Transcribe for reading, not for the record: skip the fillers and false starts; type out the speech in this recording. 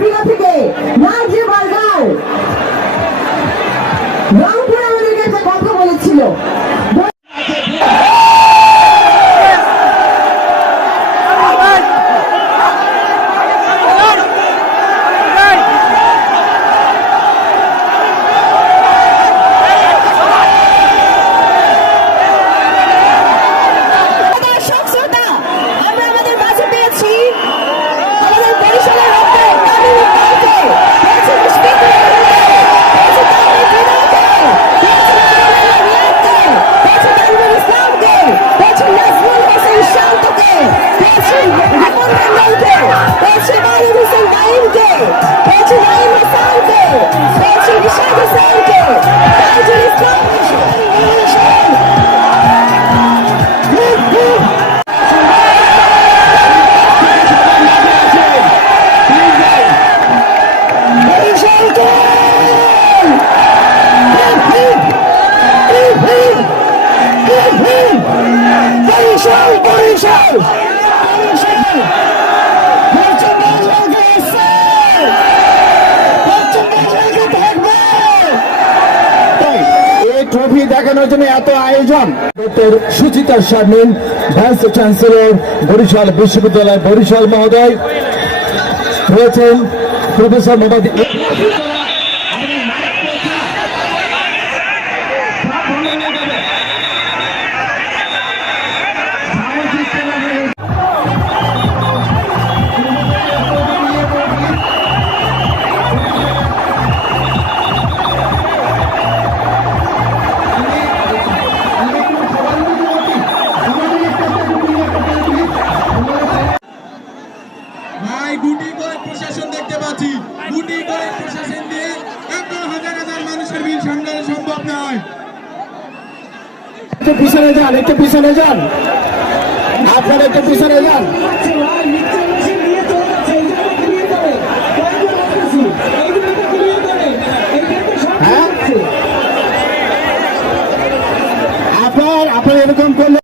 Africa থেকে Najib burger Rangpur আমাদেরকে একটা কথা বলেছিল। ট্রফি দেখানোর জন্য এত আয়োজন। Doctor Suchita Sharmin, vice chancellor Barishal বিশ্ববিদ্যালয় বরিশাল মহোদয় রয়েছেন, প্রফেসর মোহাম্মদ প্রশাসন দেখতে পাচ্ছি, গুটি করে প্রশাসন দিয়ে এত হাজার হাজার মানুষের ভিড় সামলানো সম্ভব নয়। একটু পিছনে যান, একটু পিছনে যান, আপনারা একটু পিছনে যান। আপনার এরকম করলে